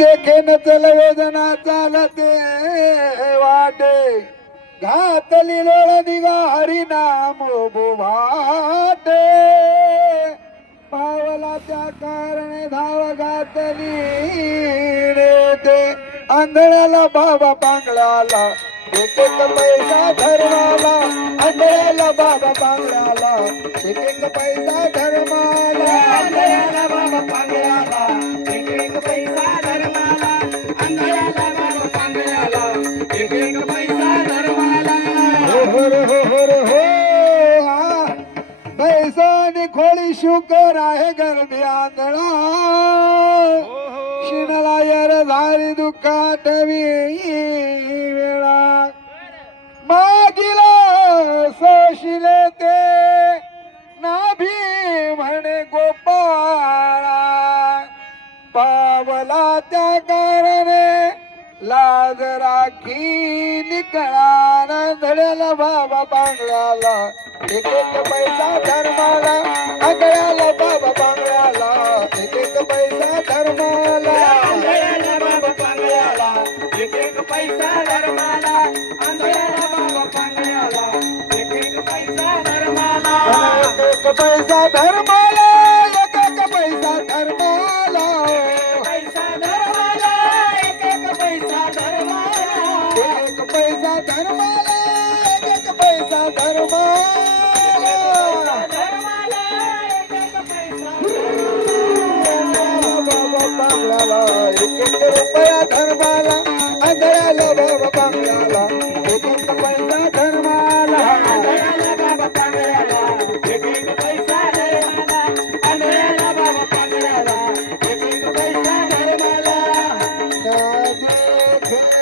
देखे न चल योजना चालते वाटे घातली लोळ दिवा हरिनाम बुभाटे पावलाच्या कारणे धाव घातली ते आंधळ्याला बाबा पांगळाला एक एक पैसा धर्माला आंधळ्याला बाबा पांगळाला एक एक पैसा धर्माला आंधळ्याला बाबा पांगळ्याला एक एक पैसा धर्माला आंधळ्याला बाबा पांगळ्याला एक एक पैसा धर्माला हो पैसा आणि खोळी शुकर आहे गर्दी आंधळा शिणला यर झाली दुःखात वेळा मागिला सोशिले ते नाभी म्हणे गोपाळा पावला त्या कारणे लाज राखी निकळा धड्याला बाबा पांगळ्याला एक एक पैसा धर्माला आंधळ्याला बाबा पांगळ्याला एक एक पैसा धर्माला आंधळ्याला बाबा पांगळ्याला एक एक पैसा धर्माला आंधळ्याला बाबा पांगळ्याला एक एक पैसा धर्माला एक एक पैसा धर्माला एक एक पैसा धर्माला पैसा धर्माला एक एक पैसा धर्माला एक पैसा धर्माला एक एक पैसा धर्माला धर्माला एक एक पैसा बाबा पांगळाला एक एक रुपया धर्माला आंधळ्याला बाबा पांगळाला एक एक पैसा धर्माला आंधळ्याला बाबा पांगळ्याला एक एक पैसा धर्माला आंधळ्याला बाबा पांगळ्याला एक एक पैसा धर्माला ना देखे